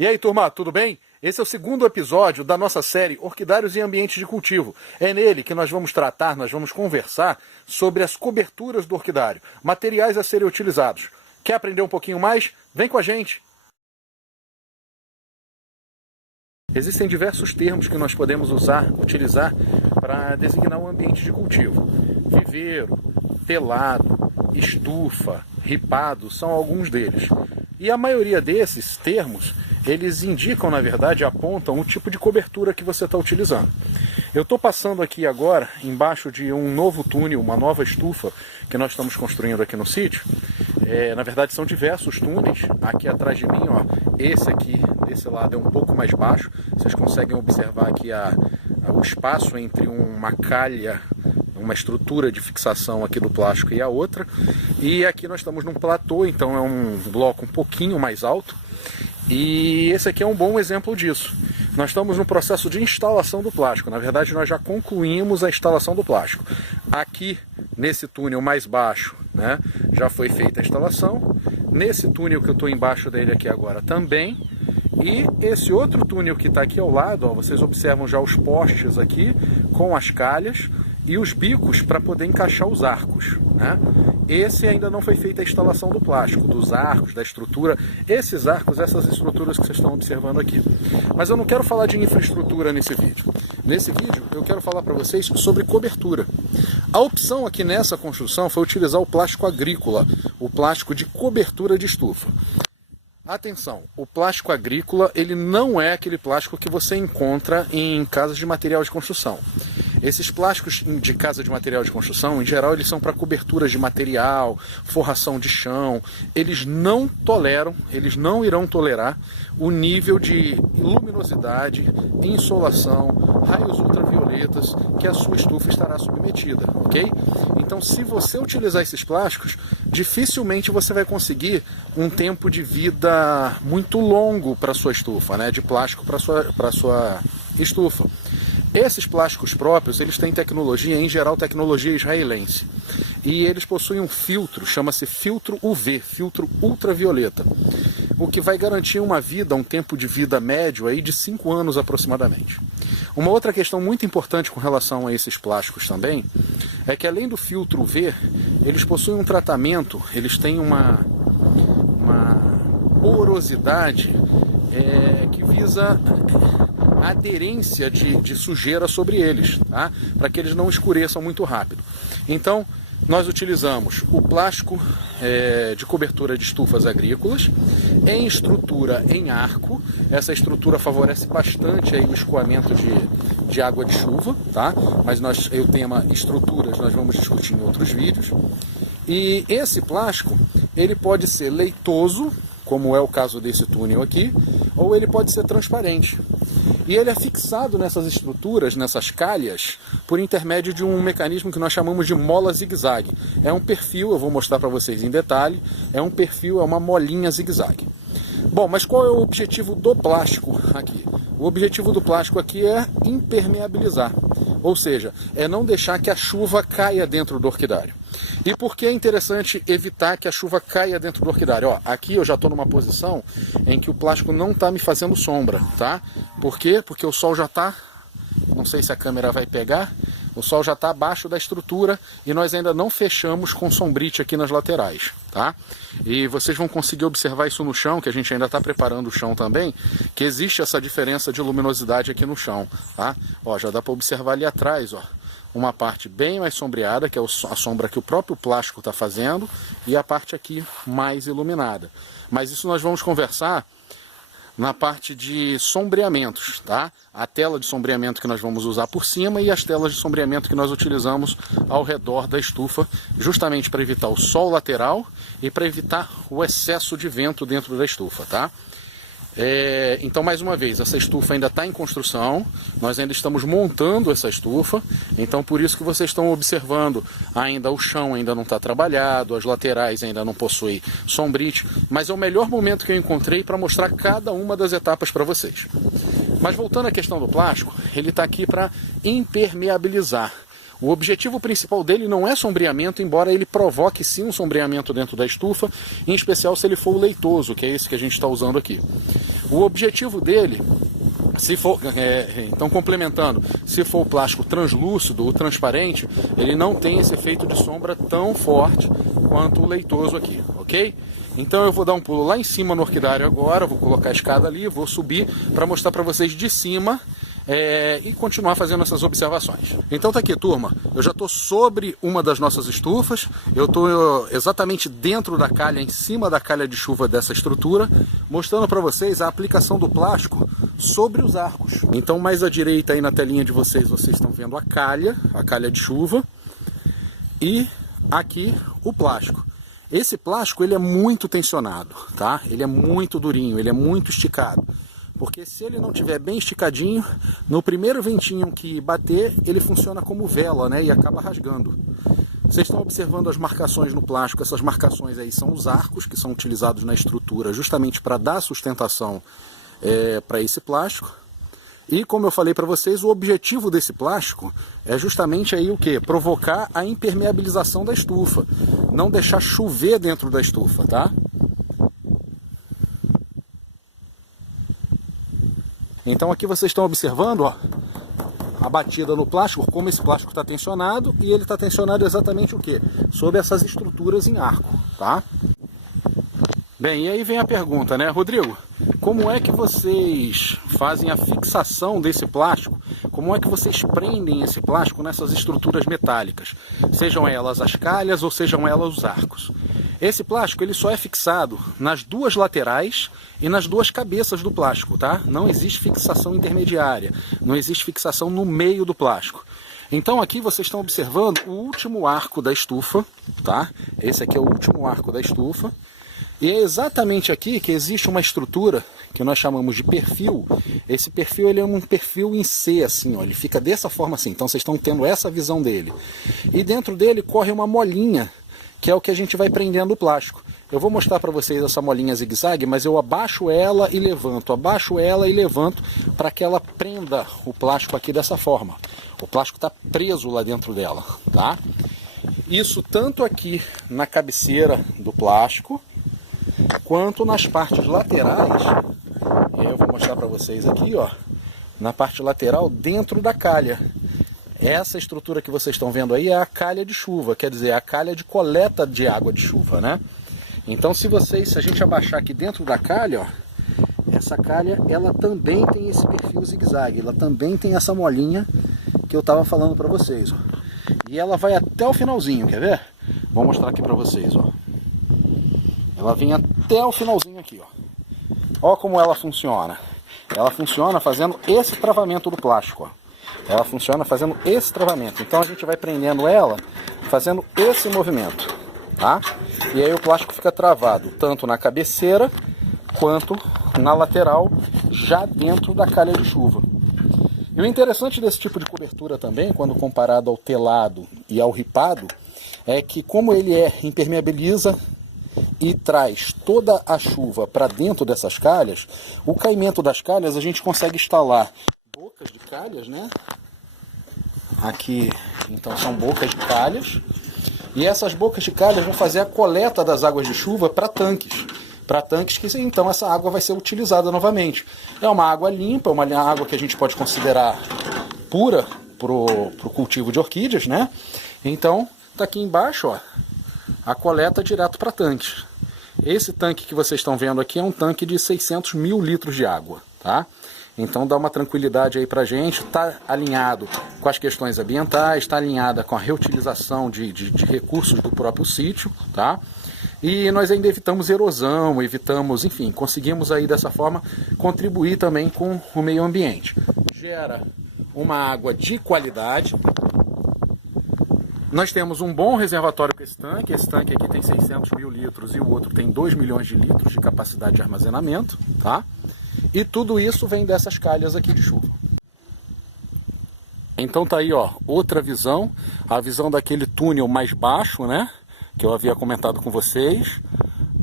E aí, turma, tudo bem? Esse é o segundo episódio da nossa série Orquidários em Ambiente de Cultivo. É nele que nós vamos tratar, nós vamos conversar sobre as coberturas do orquidário, materiais a serem utilizados. Quer aprender um pouquinho mais? Vem com a gente! Existem diversos termos que nós podemos utilizar para designar o ambiente de cultivo. Viveiro, telado, estufa, ripado são alguns deles. E a maioria desses termos, eles indicam, na verdade, apontam o tipo de cobertura que você está utilizando. Eu estou passando aqui agora, embaixo de um novo túnel, uma nova estufa que nós estamos construindo aqui no sítio. Na verdade, são diversos túneis. Aqui atrás de mim, ó, esse aqui, desse lado, é um pouco mais baixo. Vocês conseguem observar aqui o espaço entre uma calha, uma estrutura de fixação aqui do plástico e a outra. E aqui nós estamos num platô, então é um bloco um pouquinho mais alto. E esse aqui é um bom exemplo disso. Nós estamos no processo de instalação do plástico. Na verdade, nós já concluímos a instalação do plástico. Aqui, nesse túnel mais baixo, né, já foi feita a instalação. Nesse túnel que eu estou embaixo dele aqui agora também. E esse outro túnel que está aqui ao lado, ó, vocês observam já os postes aqui com as calhas e os bicos para poder encaixar os arcos, né? Esse ainda não foi feita a instalação do plástico, dos arcos, da estrutura. Esses arcos, essas estruturas que vocês estão observando aqui. Mas eu não quero falar de infraestrutura nesse vídeo. Nesse vídeo eu quero falar para vocês sobre cobertura. A opção aqui nessa construção foi utilizar o plástico agrícola, o plástico de cobertura de estufa. Atenção, o plástico agrícola ele não é aquele plástico que você encontra em casas de material de construção. Esses plásticos de casa de material de construção, em geral, eles são para coberturas de material, forração de chão. Eles não toleram, eles não irão tolerar o nível de luminosidade, insolação, raios ultravioletas que a sua estufa estará submetida, ok? Então, se você utilizar esses plásticos, dificilmente você vai conseguir um tempo de vida muito longo para a sua estufa, né? De plástico para sua estufa. Esses plásticos próprios, eles têm tecnologia, em geral tecnologia israelense. E eles possuem um filtro, chama-se filtro UV, filtro ultravioleta. O que vai garantir uma vida, um tempo de vida médio aí de 5 anos aproximadamente. Uma outra questão muito importante com relação a esses plásticos também, é que além do filtro UV, eles possuem um tratamento, eles têm uma porosidade que visa a aderência de sujeira sobre eles, tá? Para que eles não escureçam muito rápido. Então, nós utilizamos o plástico de cobertura de estufas agrícolas em estrutura em arco. Essa estrutura favorece bastante aí o escoamento de água de chuva, tá? Mas o tema estruturas nós vamos discutir em outros vídeos. E esse plástico, ele pode ser leitoso, como é o caso desse túnel aqui, ou ele pode ser transparente. E ele é fixado nessas estruturas, nessas calhas, por intermédio de um mecanismo que nós chamamos de mola zigue-zague. É um perfil, eu vou mostrar para vocês em detalhe, é um perfil, é uma molinha zigue-zague. Bom, mas qual é o objetivo do plástico aqui? O objetivo do plástico aqui é impermeabilizar, ou seja, é não deixar que a chuva caia dentro do orquidário. E por que é interessante evitar que a chuva caia dentro do orquidário? Ó, aqui eu já estou numa posição em que o plástico não está me fazendo sombra, tá? Por quê? Porque o sol já está, não sei se a câmera vai pegar, o sol já está abaixo da estrutura e nós ainda não fechamos com sombrite aqui nas laterais, tá? E vocês vão conseguir observar isso no chão, que a gente ainda está preparando o chão também, que existe essa diferença de luminosidade aqui no chão, tá? Ó, já dá para observar ali atrás, ó, uma parte bem mais sombreada, que é a sombra que o próprio plástico está fazendo, e a parte aqui mais iluminada. Mas isso nós vamos conversar na parte de sombreamentos, tá? A tela de sombreamento que nós vamos usar por cima e as telas de sombreamento que nós utilizamos ao redor da estufa, justamente para evitar o sol lateral e para evitar o excesso de vento dentro da estufa, tá? Então, mais uma vez, essa estufa ainda está em construção, nós ainda estamos montando essa estufa, então por isso que vocês estão observando, ainda o chão ainda não está trabalhado, as laterais ainda não possuem sombrite, mas é o melhor momento que eu encontrei para mostrar cada uma das etapas para vocês. Mas voltando à questão do plástico, ele está aqui para impermeabilizar. O objetivo principal dele não é sombreamento, embora ele provoque sim um sombreamento dentro da estufa, em especial se ele for o leitoso, que é esse que a gente está usando aqui. O objetivo dele, se for, então complementando, se for o plástico translúcido ou transparente, ele não tem esse efeito de sombra tão forte quanto o leitoso aqui, ok? Então eu vou dar um pulo lá em cima no orquidário agora, vou colocar a escada ali, vou subir para mostrar para vocês de cima e continuar fazendo essas observações. Então tá aqui, turma, eu já estou sobre uma das nossas estufas, eu estou exatamente dentro da calha, em cima da calha de chuva dessa estrutura, mostrando para vocês a aplicação do plástico sobre os arcos. Então mais à direita aí na telinha de vocês, vocês estão vendo a calha de chuva, e aqui o plástico. Esse plástico ele é muito tensionado, tá? Ele é muito durinho, ele é muito esticado. Porque se ele não estiver bem esticadinho, no primeiro ventinho que bater, ele funciona como vela, né? E acaba rasgando. Vocês estão observando as marcações no plástico. Essas marcações aí são os arcos que são utilizados na estrutura justamente para dar sustentação para esse plástico. E como eu falei para vocês, o objetivo desse plástico é justamente aí o quê? Provocar a impermeabilização da estufa. Não deixar chover dentro da estufa, tá? Então aqui vocês estão observando, ó, a batida no plástico, como esse plástico está tensionado, e ele está tensionado exatamente o quê? Sobre essas estruturas em arco, tá? Bem, e aí vem a pergunta, né, Rodrigo? Como é que vocês fazem a fixação desse plástico? Como é que vocês prendem esse plástico nessas estruturas metálicas? Sejam elas as calhas ou sejam elas os arcos. Esse plástico ele só é fixado nas duas laterais e nas duas cabeças do plástico, tá? Não existe fixação intermediária, não existe fixação no meio do plástico. Então aqui vocês estão observando o último arco da estufa, tá? Esse aqui é o último arco da estufa. E é exatamente aqui que existe uma estrutura que nós chamamos de perfil. Esse perfil ele é um perfil em C, assim, ó, ele fica dessa forma assim. Então vocês estão tendo essa visão dele. E dentro dele corre uma molinha, que é o que a gente vai prendendo o plástico. Eu vou mostrar para vocês essa molinha zigue-zague, mas eu abaixo ela e levanto, para que ela prenda o plástico aqui dessa forma. O plástico está preso lá dentro dela, tá? Isso tanto aqui na cabeceira do plástico, quanto nas partes laterais. Eu vou mostrar para vocês aqui, ó, na parte lateral dentro da calha. Essa estrutura que vocês estão vendo aí é a calha de chuva, quer dizer, a calha de coleta de água de chuva, né? Então se a gente abaixar aqui dentro da calha, ó, essa calha, ela também tem esse perfil zigue-zague, ela também tem essa molinha que eu estava falando para vocês, ó. E ela vai até o finalzinho, quer ver? Vou mostrar aqui para vocês, ó. Ela vem até o finalzinho aqui, ó. Ó como ela funciona. Ela funciona fazendo esse travamento do plástico, ó. Ela funciona fazendo esse travamento. Então a gente vai prendendo ela fazendo esse movimento, tá? E aí o plástico fica travado tanto na cabeceira quanto na lateral, já dentro da calha de chuva. E o interessante desse tipo de cobertura também, quando comparado ao telado e ao ripado, é que como ele impermeabiliza e traz toda a chuva para dentro dessas calhas, o caimento das calhas a gente consegue instalar bocas de calhas, né? Aqui, então, são bocas de calhas. E essas bocas de calhas vão fazer a coleta das águas de chuva para tanques. Para tanques que, então, essa água vai ser utilizada novamente. É uma água limpa, é uma água que a gente pode considerar pura para o cultivo de orquídeas, né? Então, tá aqui embaixo, ó, a coleta direto para tanques. Esse tanque que vocês estão vendo aqui é um tanque de 600 mil litros de água, tá? Então dá uma tranquilidade aí pra gente, está alinhado com as questões ambientais, está alinhada com a reutilização de recursos do próprio sítio, tá? E nós ainda evitamos erosão, enfim, conseguimos aí dessa forma contribuir também com o meio ambiente. Gera uma água de qualidade. Nós temos um bom reservatório com esse tanque aqui tem 600 mil litros e o outro tem 2 milhões de litros de capacidade de armazenamento, tá? E tudo isso vem dessas calhas aqui de chuva. Então tá aí, ó, outra visão, a visão daquele túnel mais baixo, né? Que eu havia comentado com vocês.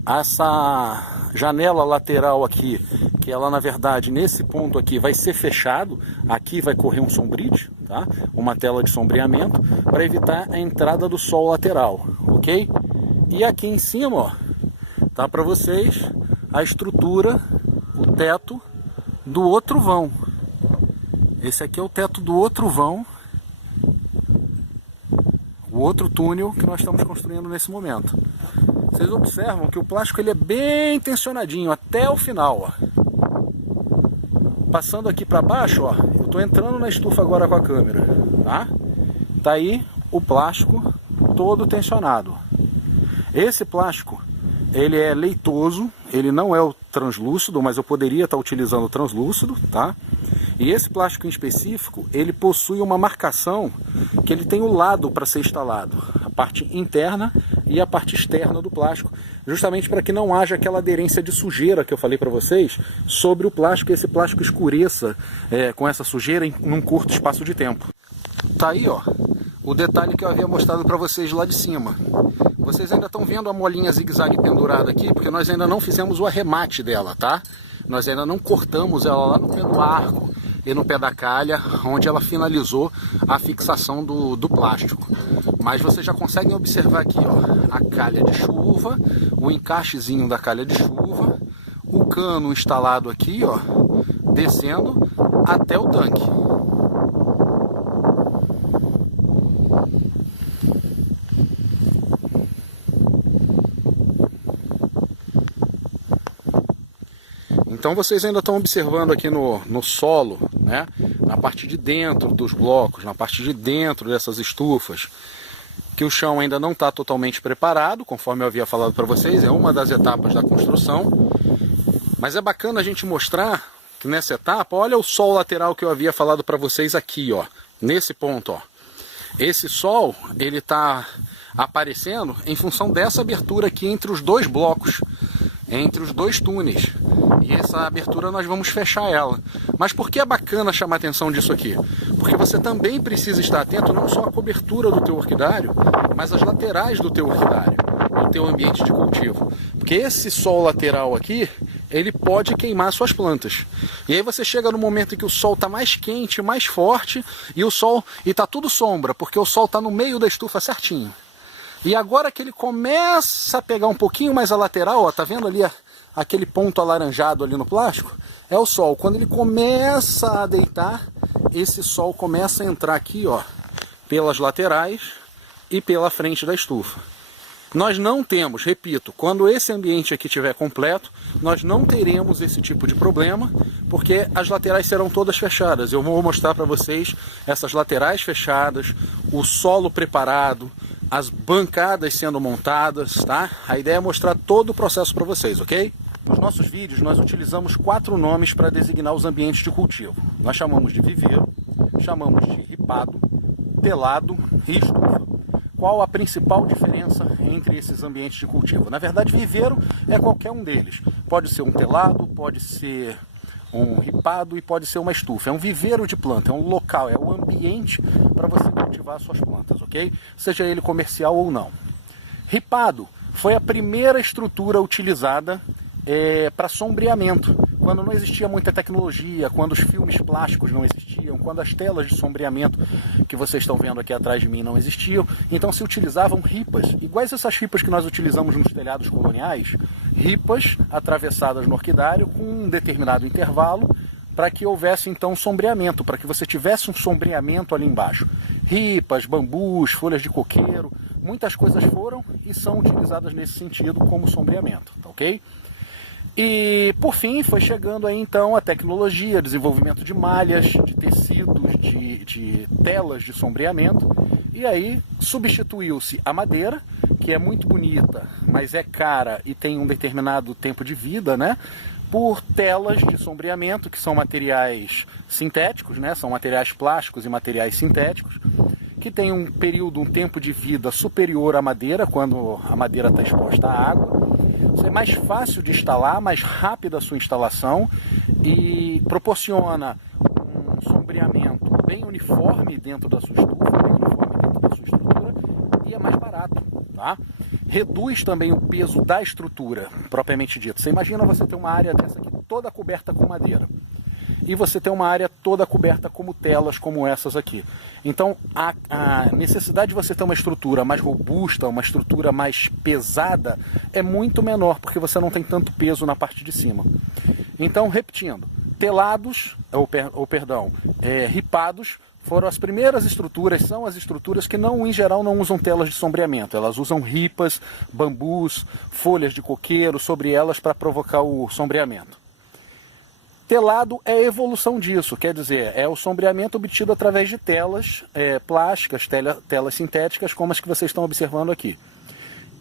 essa janela lateral aqui, que ela na verdade nesse ponto aqui vai ser fechado, aqui vai correr um sombrite, tá? Uma tela de sombreamento para evitar a entrada do sol lateral, ok? E aqui em cima, ó, tá para vocês a estrutura, o teto do outro vão. Esse aqui é o teto do outro vão, o outro túnel que nós estamos construindo nesse momento. Vocês observam que o plástico ele é bem tensionadinho até o final, ó. Passando aqui para baixo, ó, eu estou entrando na estufa agora com a câmera, tá? Tá aí o plástico todo tensionado. Esse plástico, ele é leitoso, ele não é o translúcido, mas eu poderia estar utilizando o translúcido, tá? E esse plástico em específico, ele possui uma marcação que ele tem o lado para ser instalado, a parte interna e a parte externa do plástico, justamente para que não haja aquela aderência de sujeira que eu falei para vocês sobre o plástico, e esse plástico escureça com essa sujeira num curto espaço de tempo. Tá aí, ó, o detalhe que eu havia mostrado para vocês lá de cima. Vocês ainda estão vendo a molinha zigue-zague pendurada aqui, porque nós ainda não fizemos o arremate dela, tá? Nós ainda não cortamos ela lá no pé do arco e no pé da calha, onde ela finalizou a fixação do plástico. Mas vocês já conseguem observar aqui, ó, a calha de chuva, o encaixezinho da calha de chuva, o cano instalado aqui, ó, descendo até o tanque. Então vocês ainda estão observando aqui no solo, né, na parte de dentro dos blocos, na parte de dentro dessas estufas, que o chão ainda não está totalmente preparado, conforme eu havia falado para vocês, é uma das etapas da construção. Mas é bacana a gente mostrar que nessa etapa, olha o sol lateral que eu havia falado para vocês aqui, ó, nesse ponto, ó. Esse sol, ele está aparecendo em função dessa abertura aqui entre os dois blocos, entre os dois túneis. E essa abertura nós vamos fechar ela. Mas por que é bacana chamar a atenção disso aqui? Porque você também precisa estar atento não só à cobertura do teu orquidário, mas às laterais do teu orquidário, do teu ambiente de cultivo. Porque esse sol lateral aqui, ele pode queimar suas plantas. E aí você chega no momento em que o sol está mais quente, mais forte, e está tudo sombra, porque o sol está no meio da estufa certinho. E agora que ele começa a pegar um pouquinho mais a lateral, ó, tá vendo ali aquele ponto alaranjado ali no plástico? É o sol. Quando ele começa a deitar, esse sol começa a entrar aqui, ó, pelas laterais e pela frente da estufa. Nós não temos, repito, quando esse ambiente aqui estiver completo, nós não teremos esse tipo de problema, porque as laterais serão todas fechadas. Eu vou mostrar para vocês essas laterais fechadas, o solo preparado, as bancadas sendo montadas, tá? A ideia é mostrar todo o processo para vocês, ok? Nos nossos vídeos nós utilizamos 4 nomes para designar os ambientes de cultivo. Nós chamamos de viveiro, chamamos de ripado, telado e estufa. Qual a principal diferença entre esses ambientes de cultivo? Na verdade, viveiro é qualquer um deles. Pode ser um telado, pode ser um ripado e pode ser uma estufa. É um viveiro de planta, é um local, é um ambiente para você cultivar suas plantas, ok? Seja ele comercial ou não. Ripado foi a primeira estrutura utilizada para sombreamento, quando não existia muita tecnologia, quando os filmes plásticos não existiam, quando as telas de sombreamento que vocês estão vendo aqui atrás de mim não existiam, então se utilizavam ripas, iguais essas ripas que nós utilizamos nos telhados coloniais, ripas atravessadas no orquidário com um determinado intervalo, para que houvesse então sombreamento, para que você tivesse um sombreamento ali embaixo. Ripas, bambus, folhas de coqueiro, muitas coisas foram e são utilizadas nesse sentido como sombreamento, tá ok? E por fim foi chegando aí então a tecnologia, desenvolvimento de malhas, de tecidos, de telas de sombreamento, e aí substituiu-se a madeira, que é muito bonita, mas é cara e tem um determinado tempo de vida, né? Por telas de sombreamento, que são materiais sintéticos, né? São materiais plásticos e materiais sintéticos, que tem um período, um tempo de vida superior à madeira, quando a madeira está exposta à água. É mais fácil de instalar, mais rápida a sua instalação e proporciona um sombreamento bem uniforme dentro da sua estufa, bem uniforme dentro da sua estrutura, e é mais barato, tá? reduz também o peso da estrutura, propriamente dito. Você imagina você ter uma área dessa aqui toda coberta com madeira. E você tem uma área toda coberta como telas, como essas aqui. Então, a necessidade de você ter uma estrutura mais robusta, uma estrutura mais pesada, é muito menor, porque você não tem tanto peso na parte de cima. Então, repetindo, telados, ripados, foram as primeiras estruturas, são as estruturas que em geral não usam telas de sombreamento. Elas usam ripas, bambus, folhas de coqueiro sobre elas para provocar o sombreamento. Telado é a evolução disso, quer dizer, é o sombreamento obtido através de telas plásticas, telas sintéticas, como as que vocês estão observando aqui.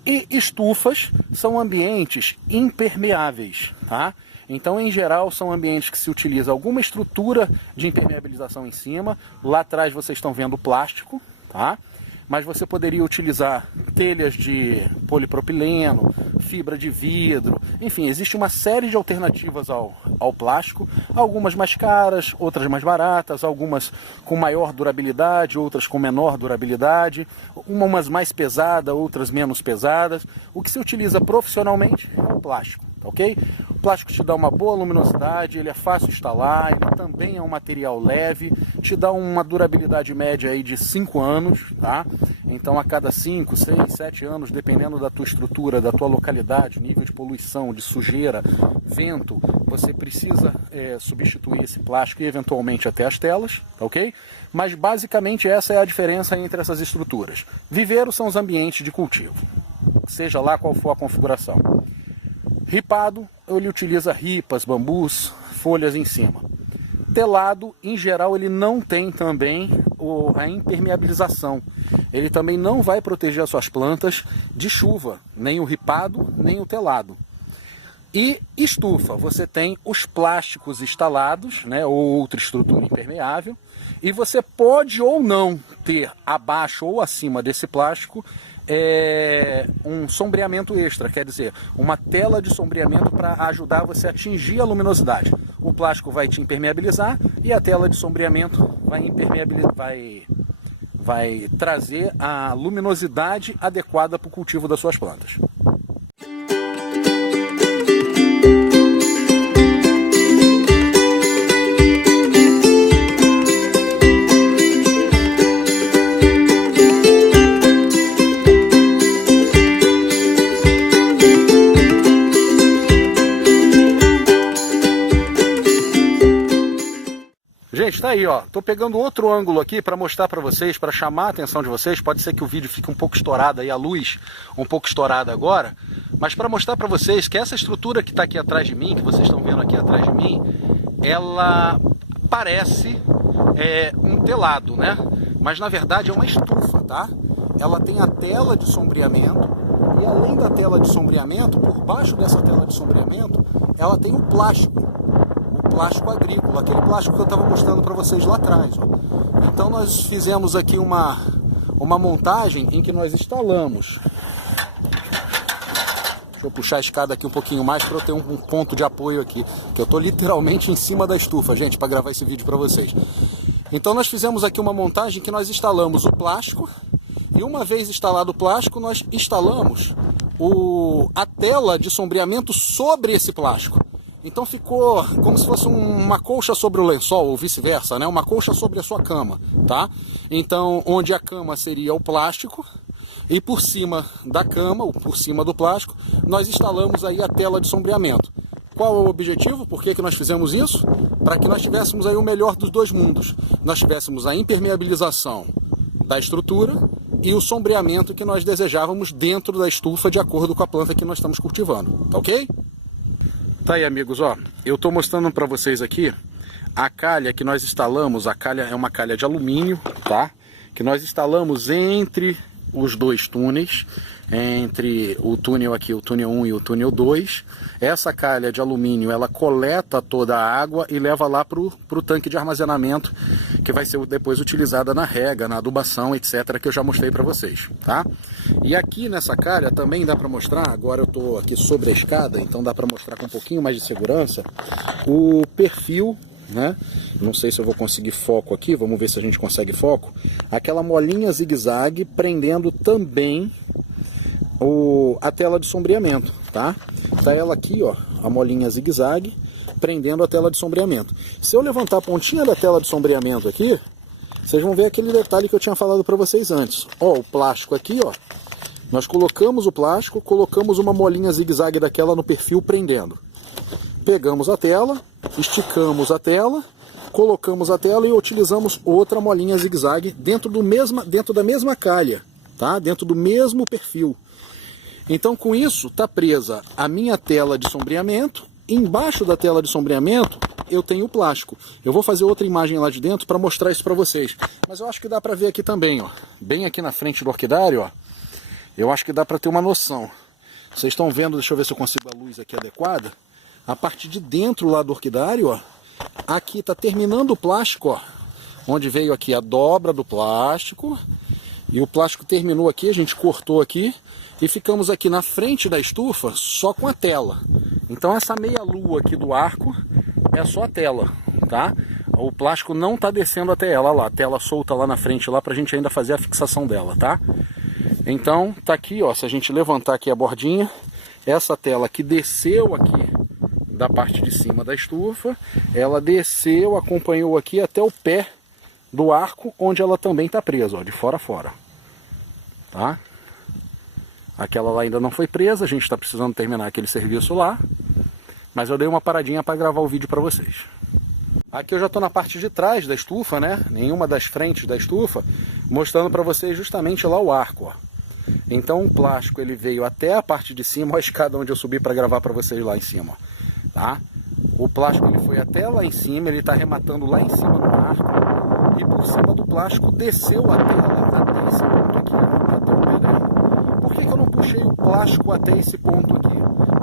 E estufas são ambientes impermeáveis, tá? Então, em geral, são ambientes que se utiliza alguma estrutura de impermeabilização em cima. Lá atrás vocês estão vendo plástico, tá? Mas você poderia utilizar telhas de polipropileno, fibra de vidro, enfim, existe uma série de alternativas ao plástico, algumas mais caras, outras mais baratas, algumas com maior durabilidade, outras com menor durabilidade, umas mais pesadas, outras menos pesadas. O que se utiliza profissionalmente é o plástico, tá ok? O plástico te dá uma boa luminosidade, ele é fácil de instalar, ele também é um material leve, te dá uma durabilidade média aí de 5 anos, tá? Então a cada 5, 6, 7 anos, dependendo da tua estrutura, da tua localidade, nível de poluição, de sujeira, vento, você precisa substituir esse plástico e eventualmente até as telas, tá ok? Mas basicamente essa é a diferença entre essas estruturas. Viveiros são os ambientes de cultivo, seja lá qual for a configuração. Ripado, ele utiliza ripas, bambus, folhas em cima. Telado, em geral, ele não tem também a impermeabilização. Ele também não vai proteger as suas plantas de chuva, nem o ripado, nem o telado. E estufa, você tem os plásticos instalados, né, ou outra estrutura impermeável, e você pode ou não ter abaixo ou acima desse plástico um sombreamento extra, quer dizer, uma tela de sombreamento para ajudar você a atingir a luminosidade. O plástico vai te impermeabilizar e a tela de sombreamento vai trazer a luminosidade adequada para o cultivo das suas plantas. Gente, tá aí, ó. Tô pegando outro ângulo aqui para mostrar para vocês, para chamar a atenção de vocês. Pode ser que o vídeo fique um pouco estourado aí, a luz um pouco estourada agora, mas para mostrar para vocês que essa estrutura que está aqui atrás de mim, que vocês estão vendo aqui atrás de mim, ela parece um telado, né? Mas na verdade é uma estufa, tá? Ela tem a tela de sombreamento e além da tela de sombreamento, por baixo dessa tela de sombreamento, ela tem o plástico agrícola, aquele plástico que eu estava mostrando para vocês lá atrás. Ó. Então nós fizemos aqui uma montagem em que nós instalamos. Deixa eu puxar a escada aqui um pouquinho mais para eu ter um ponto de apoio aqui, que eu estou literalmente em cima da estufa, gente, para gravar esse vídeo para vocês. Então nós fizemos aqui uma montagem que nós instalamos o plástico e uma vez instalado o plástico, nós instalamos a tela de sombreamento sobre esse plástico. Então ficou como se fosse uma colcha sobre o lençol, ou vice-versa, né? Uma colcha sobre a sua cama, tá? Então, onde a cama seria o plástico, e por cima da cama, ou por cima do plástico, nós instalamos aí a tela de sombreamento. Qual é o objetivo? Por que nós fizemos isso? Para que nós tivéssemos aí o melhor dos dois mundos. Nós tivéssemos a impermeabilização da estrutura e o sombreamento que nós desejávamos dentro da estufa, de acordo com a planta que nós estamos cultivando, tá ok? Tá aí, amigos, ó, eu tô mostrando para vocês aqui a calha que nós instalamos. A calha é uma calha de alumínio, tá? Que nós instalamos entre os dois túneis, entre o túnel aqui, o túnel 1 e o túnel 2. Essa calha de alumínio, ela coleta toda a água e leva lá pro tanque de armazenamento, que vai ser depois utilizada na rega, na adubação, etc, que eu já mostrei para vocês, tá? E aqui nessa calha também dá para mostrar, agora eu tô aqui sobre a escada, então dá para mostrar com um pouquinho mais de segurança, o perfil, né? Não sei se eu vou conseguir foco aqui, vamos ver se a gente consegue foco. Aquela molinha zigue-zague prendendo também a tela de sombreamento, tá? Tá ela aqui, ó, a molinha zigue-zague, prendendo a tela de sombreamento. Se eu levantar a pontinha da tela de sombreamento aqui, vocês vão ver aquele detalhe que eu tinha falado para vocês antes. Ó, o plástico aqui, ó, nós colocamos o plástico, colocamos uma molinha zigue-zague daquela no perfil prendendo. Pegamos a tela, esticamos a tela, colocamos a tela e utilizamos outra molinha zigue-zague dentro da mesma calha, tá? Dentro do mesmo perfil. Então com isso está presa a minha tela de sombreamento. Embaixo da tela de sombreamento eu tenho o plástico. Eu vou fazer outra imagem lá de dentro para mostrar isso para vocês. Mas eu acho que dá para ver aqui também, ó. Bem aqui na frente do orquidário, ó. Eu acho que dá para ter uma noção. Vocês estão vendo, deixa eu ver se eu consigo a luz aqui adequada. A parte de dentro lá do orquidário, ó. Aqui está terminando o plástico, ó. Onde veio aqui a dobra do plástico. E o plástico terminou aqui, a gente cortou aqui. E ficamos aqui na frente da estufa só com a tela. Então essa meia lua aqui do arco é só a tela, tá? O plástico não tá descendo até ela lá, a tela solta lá na frente lá pra gente ainda fazer a fixação dela, tá? Então tá aqui, ó, se a gente levantar aqui a bordinha, essa tela que desceu aqui da parte de cima da estufa, ela desceu, acompanhou aqui até o pé do arco, onde ela também tá presa, ó, de fora a fora, tá? Aquela lá ainda não foi presa, a gente está precisando terminar aquele serviço lá. Mas eu dei uma paradinha para gravar o vídeo para vocês. Aqui eu já estou na parte de trás da estufa, né? Nenhuma das frentes da estufa, mostrando para vocês justamente lá o arco, ó. Então o plástico ele veio até a parte de cima, ó, a escada onde eu subi para gravar para vocês lá em cima, ó, tá? O plástico ele foi até lá em cima, ele está rematando lá em cima no arco. E por cima do plástico desceu a tela até esse ponto aqui, ó, até o pé daí. Por que eu não puxei o plástico até esse ponto aqui?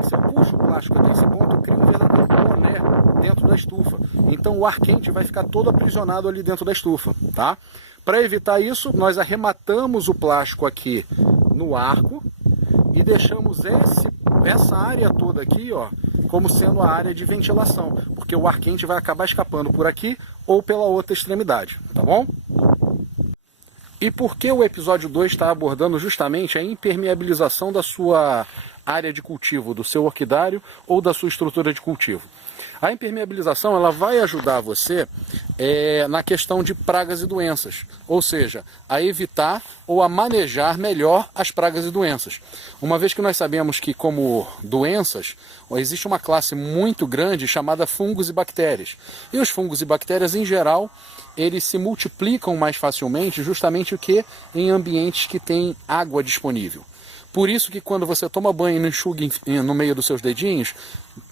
Se eu puxo o plástico até esse ponto, eu crio um verdadeiro boné dentro da estufa. Então o ar quente vai ficar todo aprisionado ali dentro da estufa, tá? Para evitar isso, nós arrematamos o plástico aqui no arco e deixamos essa área toda aqui, ó, como sendo a área de ventilação, porque o ar quente vai acabar escapando por aqui ou pela outra extremidade, tá bom? E por que o episódio 2 está abordando justamente a impermeabilização da sua área de cultivo, do seu orquidário ou da sua estrutura de cultivo? A impermeabilização ela vai ajudar você na questão de pragas e doenças, ou seja, a evitar ou a manejar melhor as pragas e doenças. Uma vez que nós sabemos que como doenças, existe uma classe muito grande chamada fungos e bactérias. E os fungos e bactérias em geral, eles se multiplicam mais facilmente justamente o que em ambientes que tem água disponível. Por isso que quando você toma banho e não enxuga no meio dos seus dedinhos,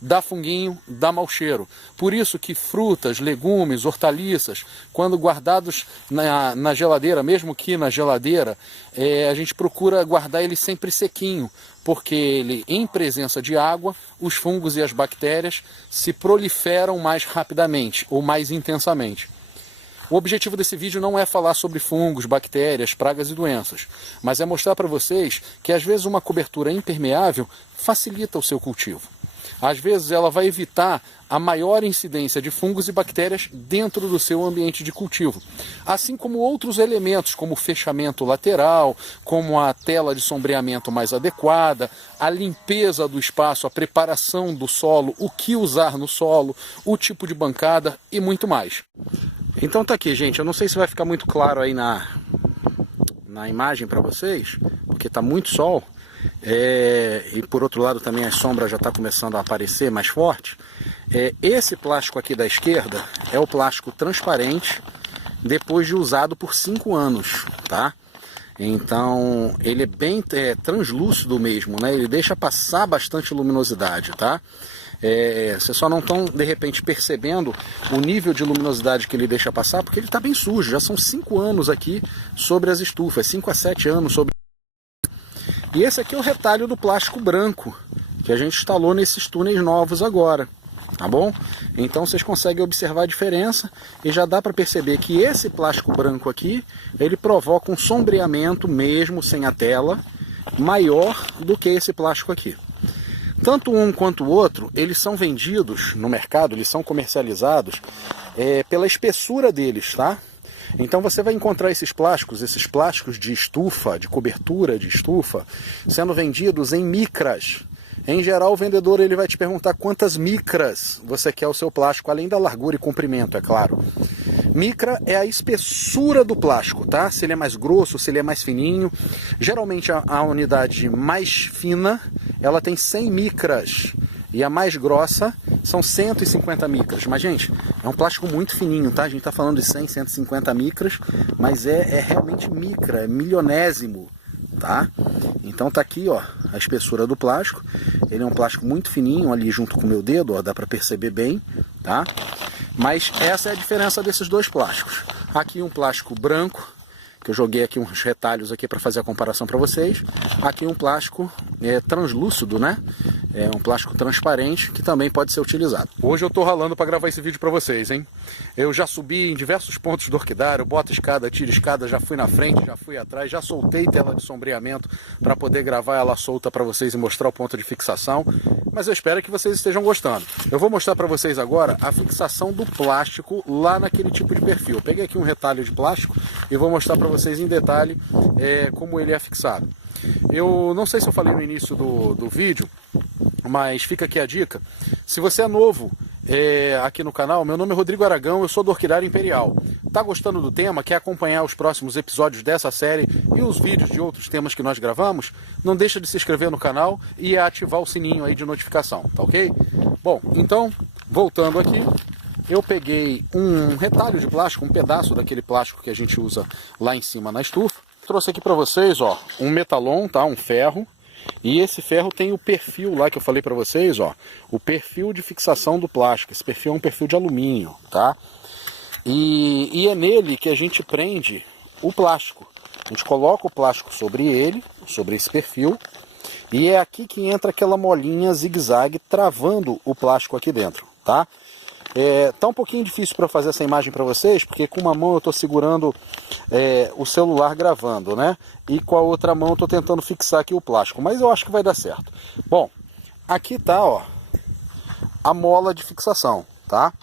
dá funguinho, dá mau cheiro. Por isso que frutas, legumes, hortaliças, quando guardados na geladeira, mesmo que na geladeira, a gente procura guardar ele sempre sequinho, porque ele, em presença de água, os fungos e as bactérias se proliferam mais rapidamente ou mais intensamente. O objetivo desse vídeo não é falar sobre fungos, bactérias, pragas e doenças, mas é mostrar para vocês que às vezes uma cobertura impermeável facilita o seu cultivo. Às vezes ela vai evitar a maior incidência de fungos e bactérias dentro do seu ambiente de cultivo. Assim como outros elementos, como o fechamento lateral, como a tela de sombreamento mais adequada, a limpeza do espaço, a preparação do solo, o que usar no solo, o tipo de bancada e muito mais. Então tá aqui, gente, eu não sei se vai ficar muito claro aí na imagem para vocês, porque tá muito sol, e por outro lado também a sombra já está começando a aparecer mais forte. Esse plástico aqui da esquerda é o plástico transparente depois de usado por 5 anos, tá? Então ele é bem translúcido mesmo, né? Ele deixa passar bastante luminosidade, tá? Vocês só não estão de repente percebendo o nível de luminosidade que ele deixa passar, porque ele está bem sujo. Já são 5 anos aqui sobre as estufas, 5 a 7 anos sobre. E esse aqui é o retalho do plástico branco que a gente instalou nesses túneis novos agora, tá bom? Então vocês conseguem observar a diferença e já dá para perceber que esse plástico branco aqui, ele provoca um sombreamento mesmo sem a tela maior do que esse plástico aqui. Tanto um quanto o outro, eles são vendidos no mercado, eles são comercializados pela espessura deles, tá? Então você vai encontrar esses plásticos de estufa, de cobertura de estufa, sendo vendidos em micras. Em geral, o vendedor ele vai te perguntar quantas micras você quer o seu plástico, além da largura e comprimento, é claro. Micra é a espessura do plástico, tá? Se ele é mais grosso, se ele é mais fininho. Geralmente a unidade mais fina, ela tem 100 micras. E a mais grossa são 150 micras. Mas, gente, é um plástico muito fininho, tá? A gente tá falando de 100, 150 micras, mas é realmente micra, é milionésimo, tá? Então tá aqui, ó, a espessura do plástico. Ele é um plástico muito fininho ali junto com o meu dedo, ó, dá pra perceber bem, tá? Mas essa é a diferença desses dois plásticos. Aqui um plástico branco, que eu joguei aqui uns retalhos aqui para fazer a comparação para vocês. Aqui um plástico translúcido, né? É um plástico transparente que também pode ser utilizado. Hoje eu tô ralando para gravar esse vídeo para vocês, hein? Eu já subi em diversos pontos do orquidário, boto escada, tiro escada, já fui na frente, já fui atrás, já soltei tela de sombreamento para poder gravar ela solta para vocês e mostrar o ponto de fixação. Mas eu espero que vocês estejam gostando. Eu vou mostrar para vocês agora a fixação do plástico lá naquele tipo de perfil. Eu peguei aqui um retalho de plástico e vou mostrar para vocês em detalhe como ele é fixado. Eu não sei se eu falei no início do vídeo, mas fica aqui a dica. Se você é novo aqui no canal, meu nome é Rodrigo Aragão, eu sou do Orquidário Imperial. Tá gostando do tema, quer acompanhar os próximos episódios dessa série e os vídeos de outros temas que nós gravamos? Não deixa de se inscrever no canal e ativar o sininho aí de notificação, tá ok? Bom, então, voltando aqui, eu peguei um retalho de plástico, um pedaço daquele plástico que a gente usa lá em cima na estufa. Trouxe aqui para vocês, ó, um metalon, tá? Um ferro. E esse ferro tem o perfil lá que eu falei para vocês, ó, o perfil de fixação do plástico. Esse perfil é um perfil de alumínio, tá? E é nele que a gente prende o plástico. A gente coloca o plástico sobre ele, sobre esse perfil, e é aqui que entra aquela molinha zigue-zague travando o plástico aqui dentro, tá? Tá um pouquinho difícil para fazer essa imagem para vocês, porque com uma mão eu estou segurando o celular gravando, né? E com a outra mão eu estou tentando fixar aqui o plástico, mas eu acho que vai dar certo. Bom, aqui tá, ó, a mola de fixação, tá?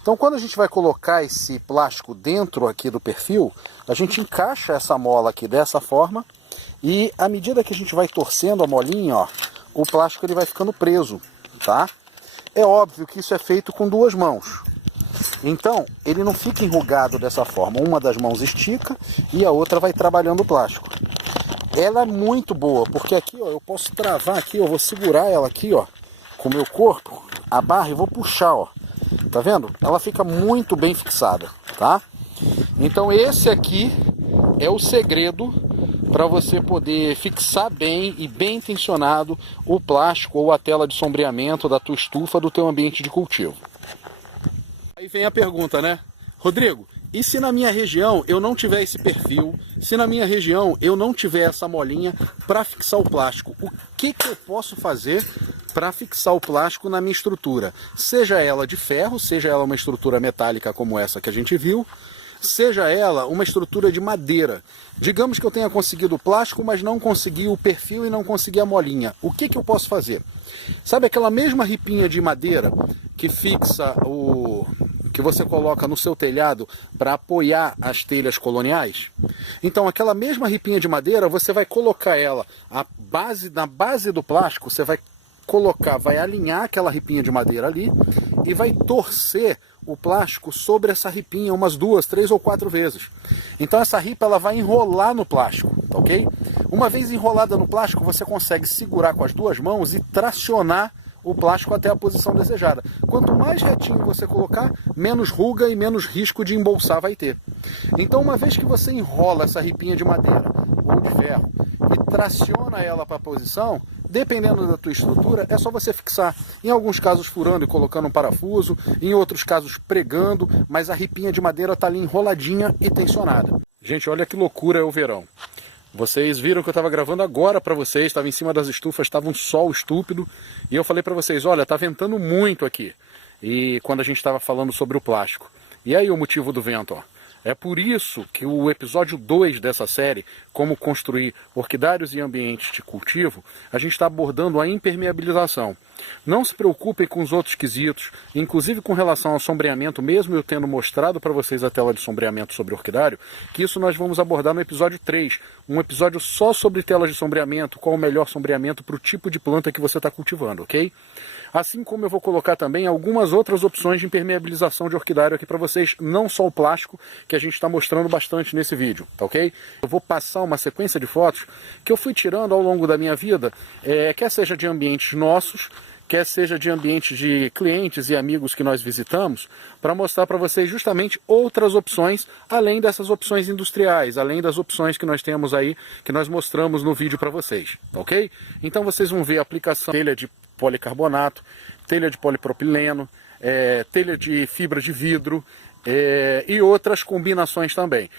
Então quando a gente vai colocar esse plástico dentro aqui do perfil, a gente encaixa essa mola aqui dessa forma e à medida que a gente vai torcendo a molinha, ó, o plástico ele vai ficando preso, tá? É óbvio que isso é feito com duas mãos. Então, ele não fica enrugado dessa forma. Uma das mãos estica e a outra vai trabalhando o plástico. Ela é muito boa, porque aqui, ó, eu posso travar aqui, eu vou segurar ela aqui, ó, com o meu corpo, a barra, e vou puxar, ó. Tá vendo? Ela fica muito bem fixada, tá? Então, esse aqui é o segredo para você poder fixar bem e bem intencionado o plástico ou a tela de sombreamento da tua estufa, do teu ambiente de cultivo. Aí vem a pergunta, né? Rodrigo, e se na minha região eu não tiver esse perfil, se na minha região eu não tiver essa molinha para fixar o plástico, o que eu posso fazer para fixar o plástico na minha estrutura? Seja ela de ferro, seja ela uma estrutura metálica como essa que a gente viu, seja ela uma estrutura de madeira. Digamos que eu tenha conseguido o plástico, mas não consegui o perfil e não consegui a molinha. O que eu posso fazer? Sabe aquela mesma ripinha de madeira que fixa que você coloca no seu telhado para apoiar as telhas coloniais? Então aquela mesma ripinha de madeira, você vai colocar ela na base do plástico, você vai colocar, vai alinhar aquela ripinha de madeira ali e vai torcer o plástico sobre essa ripinha umas 2, 3 ou 4 vezes. Então essa ripa ela vai enrolar no plástico, tá ok? Uma vez enrolada no plástico, você consegue segurar com as duas mãos e tracionar o plástico até a posição desejada. Quanto mais retinho você colocar, menos ruga e menos risco de embolsar vai ter. Então uma vez que você enrola essa ripinha de madeira ou de ferro e traciona ela para a posição, dependendo da tua estrutura, é só você fixar. Em alguns casos furando e colocando um parafuso, em outros casos pregando, mas a ripinha de madeira está ali enroladinha e tensionada. Gente, olha que loucura é o verão. Vocês viram que eu estava gravando agora para vocês, estava em cima das estufas, estava um sol estúpido, e eu falei para vocês, olha, tá ventando muito aqui. E quando a gente estava falando sobre o plástico. E aí o motivo do vento, ó. É por isso que o episódio 2 dessa série, como construir orquidários e ambientes de cultivo, a gente está abordando a impermeabilização. Não se preocupem com os outros quesitos, inclusive com relação ao sombreamento, mesmo eu tendo mostrado para vocês a tela de sombreamento sobre orquidário, que isso nós vamos abordar no episódio 3, um episódio só sobre telas de sombreamento, qual o melhor sombreamento para o tipo de planta que você está cultivando, ok? Assim como eu vou colocar também algumas outras opções de impermeabilização de orquidário aqui para vocês, não só o plástico, que a gente está mostrando bastante nesse vídeo, tá ok? Eu vou passar uma sequência de fotos que eu fui tirando ao longo da minha vida, quer seja de ambientes nossos, quer seja de ambientes de clientes e amigos que nós visitamos, para mostrar para vocês justamente outras opções, além dessas opções industriais, além das opções que nós temos aí, que nós mostramos no vídeo para vocês, ok? Então vocês vão ver a aplicação de telha de policarbonato, telha de polipropileno, telha de fibra de vidro e outras combinações também.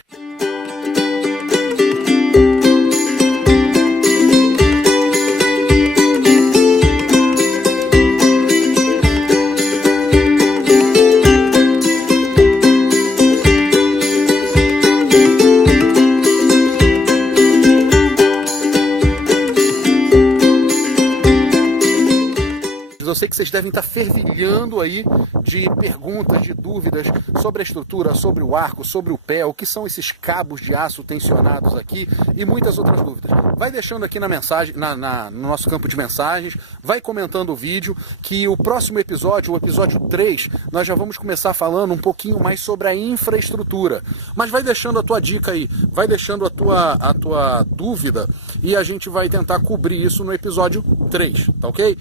Eu sei que vocês devem estar fervilhando aí de perguntas, de dúvidas sobre a estrutura, sobre o arco, sobre o pé, o que são esses cabos de aço tensionados aqui e muitas outras dúvidas. Vai deixando aqui na mensagem, no nosso campo de mensagens, vai comentando o vídeo, que o próximo episódio, o episódio 3, nós já vamos começar falando um pouquinho mais sobre a infraestrutura. Mas vai deixando a tua dica aí, vai deixando a tua dúvida e a gente vai tentar cobrir isso no episódio 3, tá ok?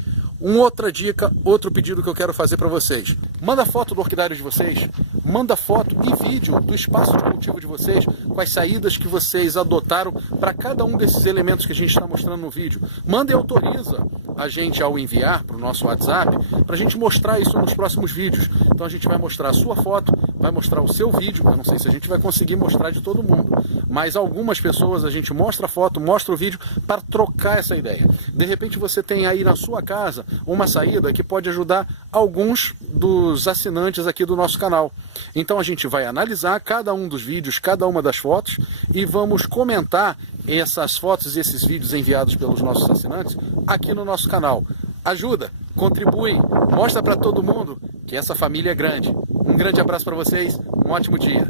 Uma outra dica, outro pedido que eu quero fazer para vocês. Manda foto do orquidário de vocês, manda foto e vídeo do espaço de cultivo de vocês, com as saídas que vocês adotaram para cada um desses elementos que a gente está mostrando no vídeo. Manda e autoriza a gente ao enviar para o nosso WhatsApp, para a gente mostrar isso nos próximos vídeos. Então a gente vai mostrar a sua foto, vai mostrar o seu vídeo, eu não sei se a gente vai conseguir mostrar de todo mundo, mas algumas pessoas a gente mostra a foto, mostra o vídeo para trocar essa ideia. De repente você tem aí na sua casa uma saída que pode ajudar alguns dos assinantes aqui do nosso canal. Então a gente vai analisar cada um dos vídeos, cada uma das fotos e vamos comentar essas fotos e esses vídeos enviados pelos nossos assinantes aqui no nosso canal. Ajuda, contribui, mostra para todo mundo que essa família é grande. Um grande abraço para vocês, um ótimo dia.